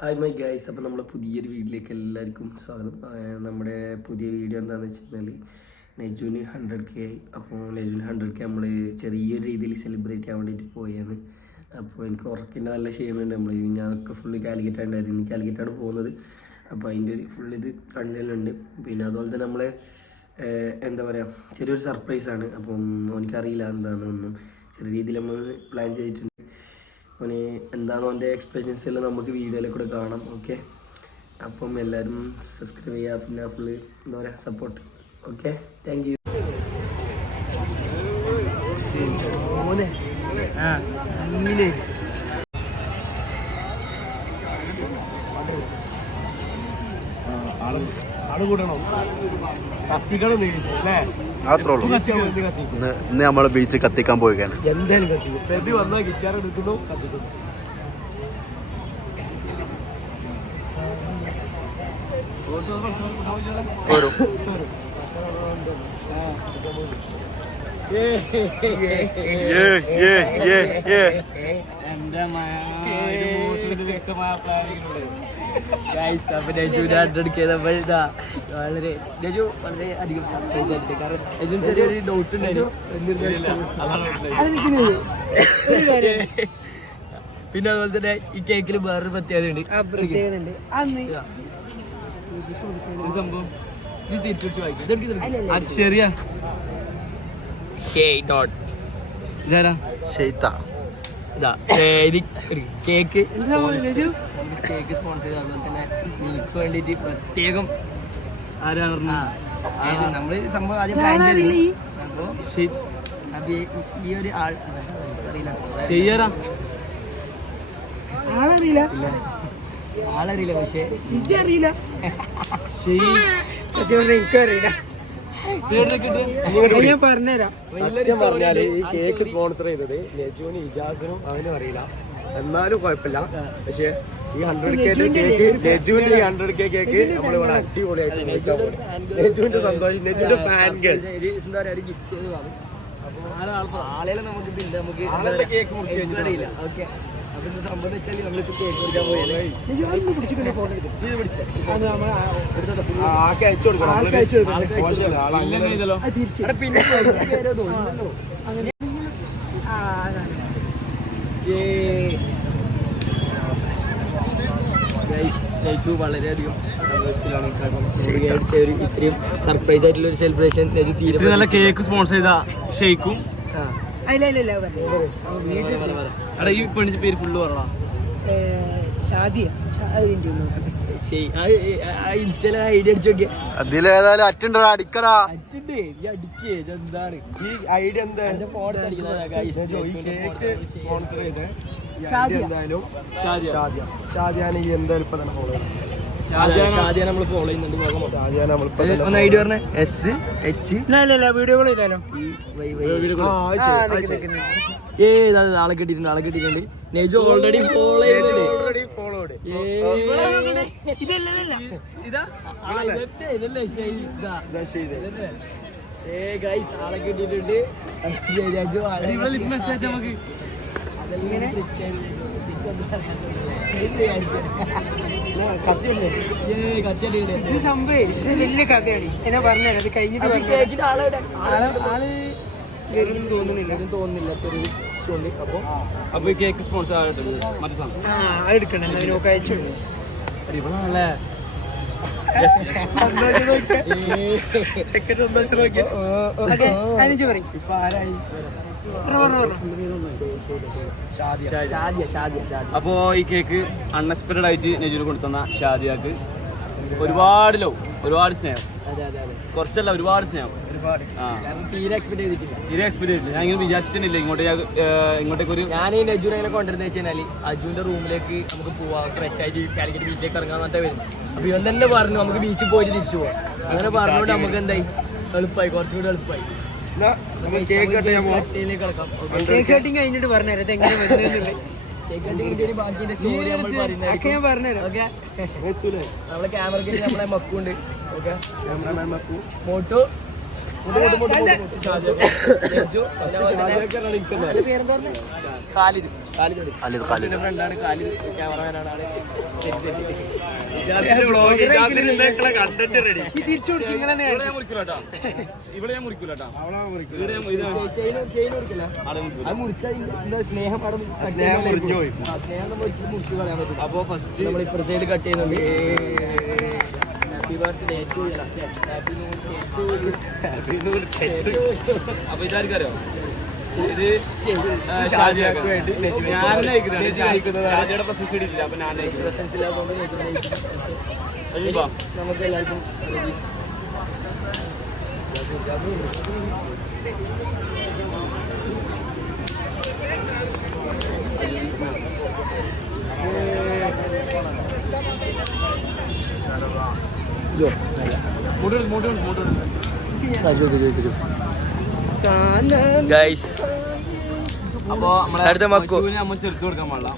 Hi my guys അപ്പോൾ നമ്മുടെ പുതിയൊരു വീഡിയോയിലേക്ക് എല്ലാവർക്കും സ്വാഗതം. നമ്മുടെ പുതിയ വീഡിയോ എന്താണെന്ന് വെച്ച് കഴിഞ്ഞാൽ നെജുവിന് ഹൺഡ്രഡ് കെ ആയി. അപ്പോൾ നെജുവിന് ഹൺഡ്രഡ് കെ നമ്മൾ ചെറിയൊരു രീതിയിൽ സെലിബ്രേറ്റ് ചെയ്യാൻ വേണ്ടിയിട്ട് പോയാണ്. അപ്പോൾ എനിക്ക് ഉറക്കിന്റെ നല്ല ക്ഷീണമുണ്ട് നമ്മൾ ഞാനൊക്കെ ഫുള്ള് കാലിക്കറ്റ് ഉണ്ടായിരുന്നു. കാലിക്കറ്റാണ് പോകുന്നത്. അപ്പോൾ അതിന്റെ ഒരു ഫുൾ ഇത് കണ്ണിലുണ്ട്. പിന്നെ അതുപോലെ തന്നെ നമ്മൾ എന്താ പറയുക ചെറിയൊരു സർപ്രൈസാണ് അപ്പം എനിക്കറിയില്ല എന്താണെന്നൊന്നും. ചെറിയ രീതിയിൽ നമ്മൾ പ്ലാൻ ചെയ്തിട്ടുണ്ട്. അവന് എന്താണ് അവന്റെ എക്സ്പ്രഷൻസ് എല്ലാം നമുക്ക് വീഡിയോയിൽ കൂടെ കാണാം ഓക്കെ അപ്പം എല്ലാവരും സബ്സ്ക്രൈബ് ചെയ്യുക പിന്നെ ഫുള്ള് എന്താ പറയുക സപ്പോർട്ട് ഓക്കെ താങ്ക് യു ആൾ കൂടണം. കത്തിക്കണം നീച്ച് അല്ലേ? അത്രേ ഉള്ളൂ. ഇന്ന് ഇന്ന് നമ്മൾ ബീച്ച് കത്തിക്കാൻ പോയിക്കാണ് എന്തായാലും കത്തിക്കും. പ്രതി വന്നാൽ ഗിറ്റാർ എടുക്കുന്നു കത്തിക്കുന്നു വരും. ഏ ഏ ഏ. ഏ എന്റെ വ്യക്തമായ പ്ലാനിങ്ങിലൂടെ ഗൈസ് അപ്പൊ രജുവിനെ അഡ്രഡിക്കാൻ നമ്മൾ ഇതാ വളരെ രജു വളരെ അധികം സർപ്രൈസ് ആയിട്ട് കാരണം രജു ചെറിയൊരു ഡൗട്ട് ഉണ്ടായിരുന്നു പിന്നെ അതുപോലെ തന്നെ ഈ കേക്കിൽ വേറൊരു പ്രത്യേകത ഉണ്ട്. സംഭവം. ഇത് തിരിച്ചു വായിക്കും. അത് ശരിയാ. ഷെയ് ഡോട്ട് ഇതാരാ? ഷെയ്ത്ത. ഇതാ ഇത് കേക്ക് കേക്ക് സ്പോൺസർ ചെയ്ത് അതുപോലെ തന്നെ മിൽക്ക് വേണ്ടിയിട്ട് പ്രത്യേകം ആരാ പറഞ്ഞ നമ്മൾ സംഭവം ആദ്യം പ്ലാൻ ചെയ്തിരുന്നു അത് ഈ- ഒരു ആൾ അറിയില്ല. ആളറിയില്ല. ആളറിയില്ല പക്ഷേ ഇജ്ജറിയില്ല സത്യം എനിക്കറിയില്ല ഞാൻ പറഞ്ഞുതരാം. സത്യം പറഞ്ഞാൽ ഈ കേക്ക് സ്പോൺസർ ചെയ്തത് നെജുവിനും ഇജാസിനും അവനും അറിയില്ല. എന്നാലും കുഴപ്പമില്ല. പക്ഷേ ഈ ഹൺഡ്രഡ് കെ കേക്ക് നെജുവിന്റെ ഈ ഹൺഡ്രഡ് കെ കേക്ക് നമ്മൾ ഇവിടെ അടിപൊളിയായിട്ട്. നെജുവിന്റെ സന്തോഷം നെജുവിന്റെ ഫാൻ ഗേൾ ആളെ നമുക്ക് പിന്നെ നമുക്ക് കേക്ക് മുറിച്ച് അറിയില്ല. ഓക്കെ. അപ്പൊ ഇത് സംഭവം വെച്ചാൽ നമ്മളിപ്പോ കേക്ക് പിന്നെ വളരെയധികം സന്തോഷത്തിലാണ് കാരണം ഒരു ഇത്രയും സർപ്രൈസ് ആയിട്ടുള്ള ഒരു സെലിബ്രേഷൻ തീരെ നല്ല കേക്ക് സ്പോൺസർ ചെയ്ത ഷെയ്ക്കും എടാ ഈ പെണ്ണിന്റെ പേര് ഫുള്ള് അതിലേതായാലും അറ്റുണ്ടോ അടിക്കടാ. എന്താണ് ഈ ഐഡിയ. എന്തായാലും ഷാദിയ. ഷാദിയാനെ ഈ എന്തായാലും ഇപ്പൊ തന്നെ ഫോളോ നമ്മൾ ഫോളോ ചെയ്യുന്നുണ്ട്. ഷാദിയ നമ്മൾ ഒന്ന് ഐഡിയ പറഞ്ഞേ. എസ് എച്ച് ഇല്ല ഇല്ല ഇല്ല വീഡിയോ കോൾ ചെയ്താലോ? നിക്ക്. ആളെ കിട്ടിയിട്ടുണ്ട് ആളെ കിട്ടിയിട്ടുണ്ട്. Neju already follow already followed ഇതല്ല? ഇതല്ല? ഇതാ. ഇതല്ലേ? ഇതാ ഏ ഗൈസ് ആളെ കിട്ടിയിട്ടുണ്ട്. മെസ്സേജ് നമുക്ക്. കത്തിയുണ്ട് ഇത് സംഭവം ഇത് വലിയ കഥയാണ് എന്നെ പറഞ്ഞുതരാം അത് കഴിഞ്ഞിട്ട് പറഞ്ഞു ആളെ വരുമെന്ന് തോന്നുന്നില്ല തോന്നുന്നില്ല ചെറിയ ഇഷ്യൂ അപ്പോൾ അപ്പൊ അപ്പൊ ഈ കേക്ക് സ്പോൺസർ ആയിട്ടുണ്ട് മറ്റേ സാധനം ആ. എടുക്കണം അതിനൊക്കെ നോക്ക് അയച്ചോളൂ ഇവളാണല്ലേ ചെക്കൻ സന്തോഷം നോക്കിയ അനുജ് പറയും ഇപ്പൊ ആരായി അപ്പോ ഈ കേക്ക് അൺഎക്സ്പെക്ടഡ് ആയിട്ട് നെജുവിന് കൊടുത്തുന്ന ഷാദിയാക്ക് ഒരുപാട് ലോ ഒരുപാട് സ്നേഹം. കുറച്ചല്ല ഒരുപാട് സ്നേഹം. തീരെ എക്സ്പെക്ട് ചെയ്തിട്ടില്ല. ഞാൻ ഇങ്ങനെ വിചാരിച്ചിട്ടില്ല ഇങ്ങോട്ട് ഇങ്ങോട്ടേക്ക് ഒരു ഞാൻ ഈ നജുനെ എങ്ങനെ കൊണ്ടുവരുന്ന വെച്ച് കഴിഞ്ഞാൽ അജുവിന്റെ റൂമിലേക്ക് നമുക്ക് പോവാം ഫ്രഷ് ആയിട്ട് കാലിക്കറ്റ് ബീച്ചിലേക്ക് ഇറങ്ങാൻ മറ്റേ വരും അപ്പൊ ഇവൻ തന്നെ പറഞ്ഞു നമുക്ക് ബീച്ചിൽ പോയിട്ട് തിരിച്ചു പോവാം. അങ്ങനെ പറഞ്ഞുകൊണ്ട് നമുക്ക് എന്തായി? എളുപ്പമായി കുറച്ചുകൂടി എളുപ്പമായി കേക്ക് കട്ടിങ് കഴിഞ്ഞിട്ട് പറഞ്ഞുതരാം ഇത് എങ്ങനെ വരുന്നത് കേക്ക് ബാക്കിന്റെ സ്റ്റോറി നമ്മൾ അതൊക്കെ പറയുന്നത് ഞാൻ പറഞ്ഞുതരാം. ഓക്കെ നമ്മളെ ക്യാമറയ്ക്ക് നമ്മളെ മക്കുണ്ട്. ഓക്കെ മോട്ടു മക്കു. ഖാലിദ് ഇവിടെ ഞാൻ മുറിക്കൂല. സ്നേഹം സ്നേഹം മുറിഞ്ഞു പോയി. ആ, സ്നേഹം നമ്മൾ ഒരിക്കലും മുറിച്ച് കളയാൻ പറ്റില്ല അപ്പോ ഫസ്റ്റ് നമ്മൾ ഇപ്പുറ സൈഡ് കട്ട് ചെയ്യുന്നുണ്ട് അപ്പൊ ഇതാർക്കും അറിയോ ഇത് ഷാജിയാക്ക്. ഞാൻ നയിക്കുന്നത്. ഷാജിയുടെ പ്രസൻസ് ഇടില്ല അപ്പൊ ഞാൻ പ്രസൻസ് ഇല്ലാത്തതുകൊണ്ട് നമുക്ക് എല്ലാവർക്കും ഗൈസ് അപ്പോ അടുത്ത മക്കു. നമ്മൾ ചെറുത്ത് കൊടുക്കാൻ പാടില്ല.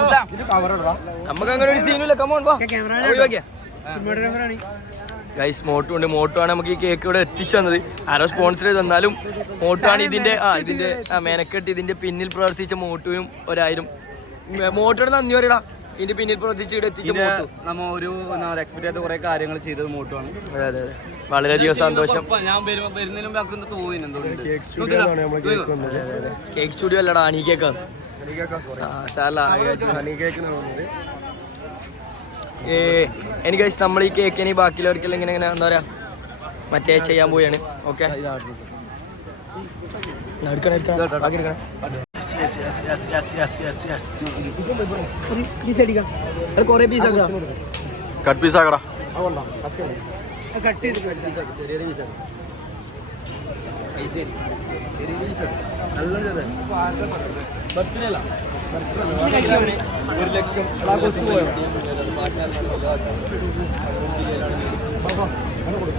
അല്ല. നമുക്ക് അങ്ങനെ ഒരു സീനില്ല കമോൺ വാ. ക്യാമറ ഗൈസ് മോട്ടു ഉണ്ട്. മോട്ടു ആണ് നമുക്ക് ഈ കേക്ക് ഇവിടെ എത്തിച്ചു തന്നത്. ആരോ സ്പോൺസർ ചെയ്ത് തന്നാലും മോട്ടു ആണ് ഇതിന്റെ ആ ഇതിന്റെ ആ മേനക്കെട്ട് ഇതിന്റെ പിന്നിൽ പ്രവർത്തിച്ച മോട്ടുവും ഒരായിരം. മോട്ടോട് നന്ദി പറയടാ. ഇതിന്റെ പിന്നിൽ പ്രവർത്തിച്ച് ഇവിടെ എത്തിച്ച മോട്ടു. നമ്മ ഒരു എക്സ്പെക്ട് ചെയ്ത കുറെ കാര്യങ്ങൾ ചെയ്തത് മോട്ടു അതെ അതെ അതെ. വളരെയധികം സന്തോഷം. ഞാൻ കേക്ക് സ്റ്റുഡിയോ അല്ലടാ ഹണി കേക്ക് ആ സാറല്ല എനിക്ക് നമ്മൾ ഈ കേക്ക് ഇനി ബാക്കിയുള്ളവർക്കെല്ലാം ഇങ്ങനെ ഇങ്ങനെ എന്താ പറയാ മറ്റേ ചെയ്യാൻ പോവുകയാണ്. ഓക്കെ പീസ് പീസ് ആക്കാം. കട്ട് പീസ് ആക്കടാ. കട്ട് ചെയ്ത് ചെറിയ പീസാണ് ശരി. ചെറിയ പീസാണ് നല്ല ബർത്ത്ഡേല ഒരു ലക്ഷം.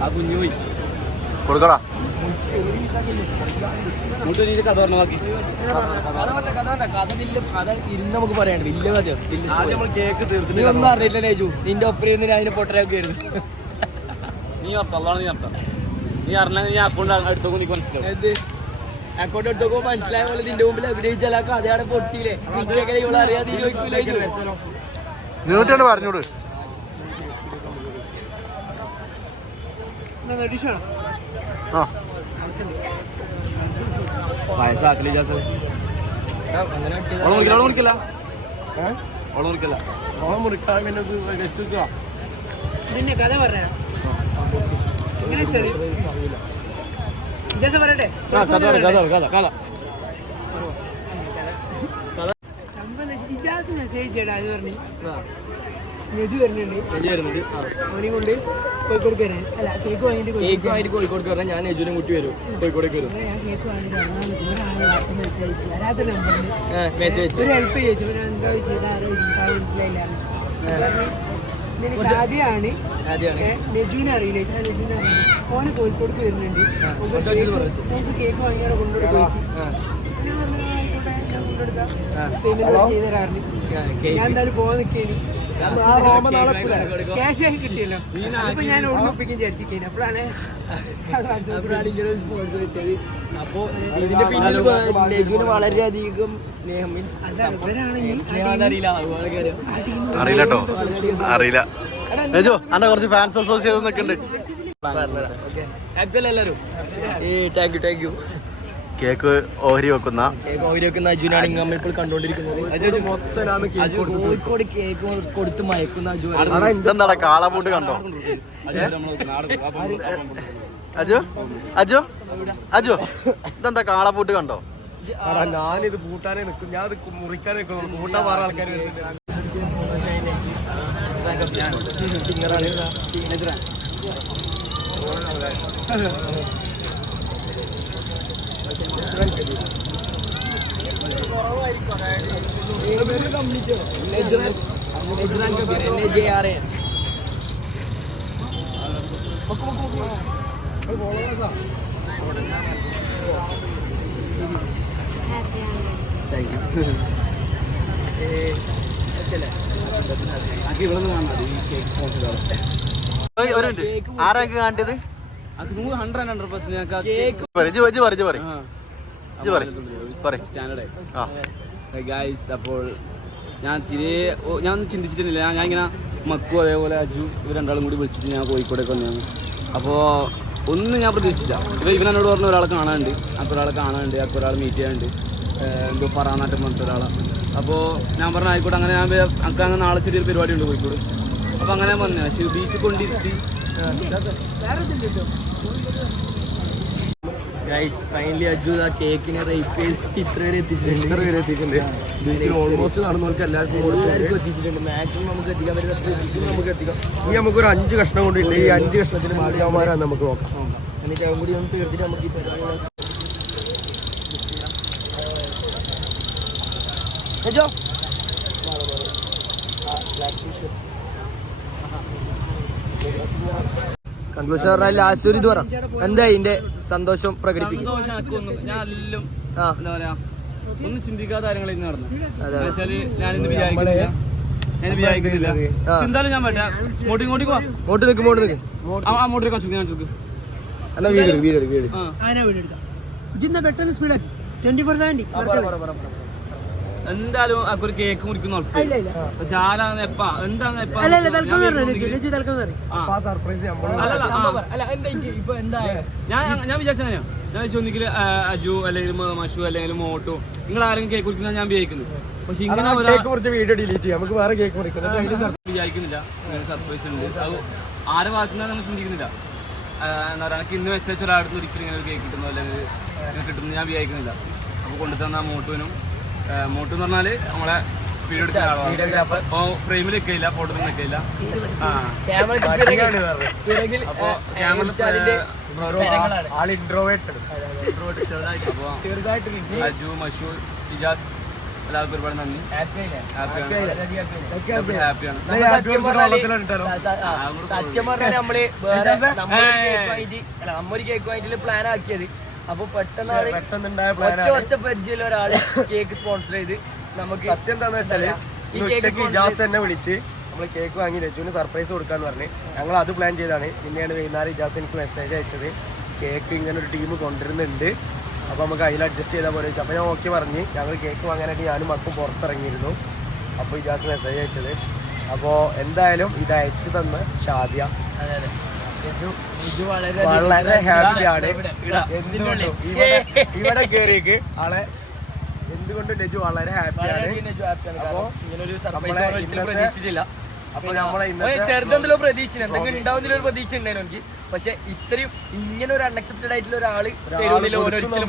ആ കുഞ്ഞു പോയി. കൊടുക്കടാ. മൂട്ട് നീ കഥ പറഞ്ഞു നോക്കി. കഥ പറഞ്ഞ കഥ പറഞ്ഞ. കഥ വലിയ കഥ ഇരുന്ന് നമുക്ക് പറയാണ്ട് വലിയ കഥയാണ് ആദ്യം നമ്മൾ കേക്ക് നീ ഒന്നും അറിയില്ല നേജു നിന്റെ ഒപ്പം ഇരുന്ന് ഞാൻ അതിനെ പൊട്ടരാക്കുമായിരുന്നു നീ അർത്ഥം അതാണ് നീ അർത്ഥം നീ അറിഞ്ഞാൽ നീ അക്കൗണ്ട് എടുത്തു നീ മനസ്സിലാവും. അക്കൗണ്ട് എടുത്തപ്പോ മനസ്സിലായ പോലെ നിന്റെ മുമ്പിൽ അഭിനയിച്ചാൽ ആ അവിടെ പൊട്ടിയില്ലേ? നിനക്കെങ്ങനെ ഇവളെ അറിയാതെ പറഞ്ഞോട്. വയസ്സാക്കില്ല ജാസ്. അങ്ങനെ ഓളം മുറിക്കില്ല ഓളം മുറിക്കില്ല? ഓളം മുറിക്കില്ല. ഓളം മുറിക്കാൻ പിന്നെ കഥ പറയാം ഇങ്ങനെ ചെറിയ ഇജാസ് പറയട്ടെ? ഇജാസ് മെസ്സേജ് ചെയ്യടാ അത് പറഞ്ഞു. നെജു വരുന്നുണ്ട്. അവനെയും കൊണ്ട് കോഴിക്കോട് വരാൻ. അല്ല കേക്ക് വാങ്ങിയിട്ട് കേക്ക് ആയിട്ട് കോഴിക്കോട് പറഞ്ഞാൽ ഞാൻ യജുവിനെ കൂട്ടി വരും കോഴിക്കോടേക്ക് വരും. ഞാൻ കേക്ക് ഒരാൾ അയച്ചു. വരാത്ത നമ്പറിൽ മെസ്സേജ് ഒരു ഹെൽപ്പ് ചോദിച്ചു ഒരു എന്താ ചെയ്ത ആരോ മനസ്സിലായില്ല. ഷാദിയാണ്. നെജുവിനെ അറിയില്ല? നെജുവിനെ അറിയില്ല? ഓന് കോഴിക്കോട് വരുന്നുണ്ട്. നമുക്ക് കേക്ക് വാങ്ങിയാൽ കൊണ്ടുകൊടുക്കുക ഞാൻ പറഞ്ഞു, "ആ, ആയിക്കോട്ടെ, ഞാൻ കൊണ്ടുകൊടുക്കാം." Payment ചെയ്ത് തരാറുണ്ട്. ഞാൻ എന്തായാലും പോകാൻ നിൽക്കേനി ആയി കിട്ടിയല്ലോ ഞാൻ അപ്പോഴാണ് അപ്പോ ഇതിന്റെ പിന്നിൽ സ്നേഹം അറിയില്ല. കേട്ടോ അറിയില്ല അന്റെ കുറച്ച് ഫാൻസ് അസോസിയേഷൻ ഒക്കെ ഉണ്ട് thank you thank you cake ഓഹരി വെക്കുന്ന കേക്ക് ഓരൊക്കെ അജുനാണ് ഇങ്ങ നമ്മൾ ഇപ്പോൾ കണ്ടുകൊണ്ടിരിക്കുന്നത് അജു കോഴിക്കോട് കേക്ക് കൊടുത്ത് മയക്കുന്ന അജു കാളപൂട്ട് കണ്ടോ? അജു അജു അജു ഇതെന്താ കാളപൂട്ട് കണ്ടോ? ഞാനിത് പൂട്ടാനേ നിൽക്കും. ഞാൻ മുറിക്കാനേ നിൽക്കും. പൂട്ടാൻ വേറെ ആൾക്കാർ സിംഗറാണ്. സിഗ്നേച്ചറാണ് ഇവിടെ നിന്ന് കാണാം ഈ കേക്ക് സ്പോൺസർ ചെയ്താൽ ഒരു മിനിറ്റ് ആരാ നൂറ് ഹൺഡ്രഡ് ഹൺഡ്രഡ് പെർസെന്റ് ഞങ്ങൾക്ക് കേക്ക് ഇജ്ജ് ഇജ്ജ് പറ ഇജ്ജ് പറ ഇജ്ജ് പറ പറ സ്റ്റാൻഡേർഡ് ആ ഗൈസ് അപ്പോൾ ഞാൻ തിരെ ഞാൻ ഒന്നും ചിന്തിച്ചിട്ടില്ല ഞാൻ ഇങ്ങനെ മക്കു അതേപോലെ അജു ഇവർ രണ്ടാളും കൂടി വിളിച്ചിട്ട് ഞാൻ കോഴിക്കോടേക്ക് വന്നതാണ്. അപ്പോൾ ഒന്നും ഞാൻ പ്രതീക്ഷിച്ചില്ല. ഇവ ഇവൻ എന്നോട് പറഞ്ഞ ഒരാളെ കാണാനുണ്ട്. അപ്പോൾ ഒരാളെ കാണാനുണ്ട്. അപ്പോൾ ഒരാൾ മീറ്റ് ചെയ്യാനുണ്ട്. എന്തോ പറയാനായിട്ട് പറഞ്ഞ ഒരാളെ. അപ്പോൾ ഞാൻ പറഞ്ഞ ആയിക്കോട്ടെ അങ്ങനെ ഞാൻ എനിക്ക് അങ്ങനെ നാളെ ചെറിയൊരു പരിപാടി ഉണ്ട് കോഴിക്കോട്. അപ്പോൾ അങ്ങനെ വന്നേ പക്ഷേ ബീച്ചിൽ കൊണ്ടിരുത്തി ഗൈസ് ഫൈനലി അജു ആ കേക്കിനെ റേപ്പ് ചെയ്ത് ഇത്ര വരെ എത്തിച്ചിട്ടുണ്ട്. ഇത്ര പേര് എത്തിയിട്ടുണ്ട് ബീച്ചിൽ ഓൾമോസ്റ്റ് നടന്നവർക്ക് എല്ലാവർക്കും എല്ലാവർക്കും എത്തിച്ചിട്ടുണ്ട്. മാക്സിമം നമുക്ക് എത്തിക്കാൻ പറ്റുന്ന അത്ര എത്തിച്ചിട്ടുണ്ട്? നമുക്ക് എത്തിക്കാം. ഇനി നമുക്കൊരു അഞ്ച് കഷ്ണം കൊണ്ടില്ല ഈ അഞ്ച് കഷ്ണത്തിന് മാളികാമാരാണ് നമുക്ക് നോക്കാം. എന്നിട്ട് അവൻ കൂടി ഒന്ന് തീർത്തിട്ട് നമുക്ക് ഈ പരിപാടി അജോ കൺക്ലൂഷൻ പറഞ്ഞാൽ ലാസ്റ്റ് ഒരു ഇത് പറ. എന്താ ഇതിന്റെ സന്തോഷം പ്രകടിപ്പിക്കും? ആ. എന്താ പറയാ ഒന്നും ചിന്തിക്കാത്ത കാര്യങ്ങൾ ഇന്ന് നടന്നു. ഞാൻ വിചാരിക്കുന്നില്ല. ഞാൻ ഇന്ന് വിചാരിക്കുന്നില്ല. ചിന്താലും ഞാൻ പറ്റാ മോട്ടി മോട്ടി പോവാ. മോട്ട് നിൽക്കും മോട്ട് നിൽക്കും. ആ മോട്ടി കാണിച്ചു ഞാൻ ചോദിക്കും എന്നാ വീട് വീട് വീട്. ആ. ആന വീട് എടുക്കാം? ഇജിന്ന പെട്ടെന്ന് സ്പീഡാക്കി ട്വന്റി ഫോർ സെവന്റി ആ, പറ, പറ, പറ, പറ. എന്തായാലും ഒരു കേക്ക് മുറിക്കുന്ന പക്ഷെ ആരാണ് എപ്പ? എന്താണ് എപ്പ? ഞാൻ വിചാരിച്ചാ ഞാൻ വിചാരിച്ച ഒന്നുകിൽ അജു അല്ലെങ്കിൽ മഷു അല്ലെങ്കിൽ മോട്ടു നിങ്ങൾ ആരെങ്കിലും കേക്ക് കുറിക്കുന്ന ഞാൻ വിചാരിക്കുന്നു. പക്ഷെ ഇങ്ങനെ വീഡിയോ ഡിലീറ്റ് ചെയ്യാം. നമുക്ക് വേറെ കേക്ക് വിചാരിക്കുന്നില്ല. സർപ്രൈസ് ഉണ്ട്. അത് ആരെ ഭാഗത്തുനിന്ന് നമ്മൾ ചിന്തിക്കുന്നില്ല. എന്താ പറയുക എനിക്ക് ഇന്ന് മെസ്സേജ് ഒരാടുന്ന് ഒരിക്കലും ഇങ്ങനെ ഒരു കേക്ക് കിട്ടുന്നു അല്ലെങ്കിൽ കിട്ടുന്നു ഞാൻ വിചാരിക്കുന്നില്ല. അപ്പോൾ കൊണ്ടുതന്ന മോട്ടുവിനും മോട്ടു എന്ന് പറഞ്ഞാൽ നമ്മളെ വീഡിയോ എടുക്കുന്ന ആളാണ്. അപ്പോൾ ഫ്രെയിമിൽ നിൽക്കില്ല ഫോട്ടോ നിൽക്കില്ല ക്യാമറ അപ്പോൾ അജു മഷൂർ ഇജാസ് എല്ലാവർക്കും ഒരുപാട് നന്ദി. സത്യം പറഞ്ഞാൽ നമ്മൾ വേറെ കേക്ക് വാങ്ങിയിട്ട് അല്ല നമ്മൊരു കേക്ക് വാങ്ങിയിട്ട് പ്ലാൻ ആക്കിയത് അപ്പൊ പെട്ടെന്ന് ഒറ്റ പരിചയമുള്ള ഒരാൾ കേക്ക് സ്പോൺസർ ചെയ്ത് നമുക്ക് സത്യം എന്താന്ന് വെച്ചാൽ ഈ ഉച്ചയ്ക്ക് ഇജാസ് എന്നെ വിളിച്ച് നമ്മൾ കേക്ക് വാങ്ങി രജുവിന് സർപ്രൈസ് കൊടുക്കാന്ന് പറഞ്ഞ്. ഞങ്ങൾ അത് പ്ലാൻ ചെയ്താണ്. പിന്നെയാണ് വൈകുന്നേരം ഇജാസ് എനിക്ക് മെസ്സേജ് അയച്ചത്. കേക്ക് ഇങ്ങനെ ഒരു ടീം കൊണ്ടുവരുന്നുണ്ട്. അപ്പോൾ നമുക്ക് അതിൽ അഡ്ജസ്റ്റ് ചെയ്താൽ പോലെ അപ്പൊ അപ്പോൾ ഞാൻ ഓക്കെ പറഞ്ഞ്. ഞങ്ങൾ കേക്ക് വാങ്ങാനായിട്ട് ഞാനും മക്കും പുറത്തിറങ്ങിയിരുന്നു. അപ്പോൾ ഇജാസ് മെസ്സേജ് അയച്ചത്. അപ്പോൾ എന്തായാലും ഇത് അയച്ചു തന്ന ഷാദിയ. അതെ അതെ. രജു വളരെ വളരെ ഹാപ്പിയാണ് ഇവിടെ, കേറിയേക്ക്. കയറിയേക്ക് ആളെ എന്തുകൊണ്ട് നെജു വളരെ ഹാപ്പിയാണ്. അപ്പോ അപ്പൊ നമ്മളെ നമ്മളെ ചെറുതെന്തെല്ലോ പ്രതീക്ഷ എന്തെങ്കിലും ഉണ്ടാവുന്നില്ല ഒരു പ്രതീക്ഷ ഉണ്ടായിരുന്നു എനിക്ക്. പക്ഷെ ഇത്രയും ഇങ്ങനെ ഒരു അൺഎക്സെപ്റ്റഡ് ആയിട്ടുള്ള ഒരാൾ തരുന്നില്ല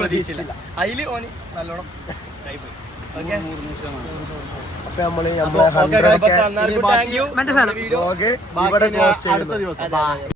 പ്രതീക്ഷയില്ല അതിൽ ഓന് നല്ലോണം അപ്പൊ നമ്മൾ അപ്പൊ ഓക്കെ താങ്ക്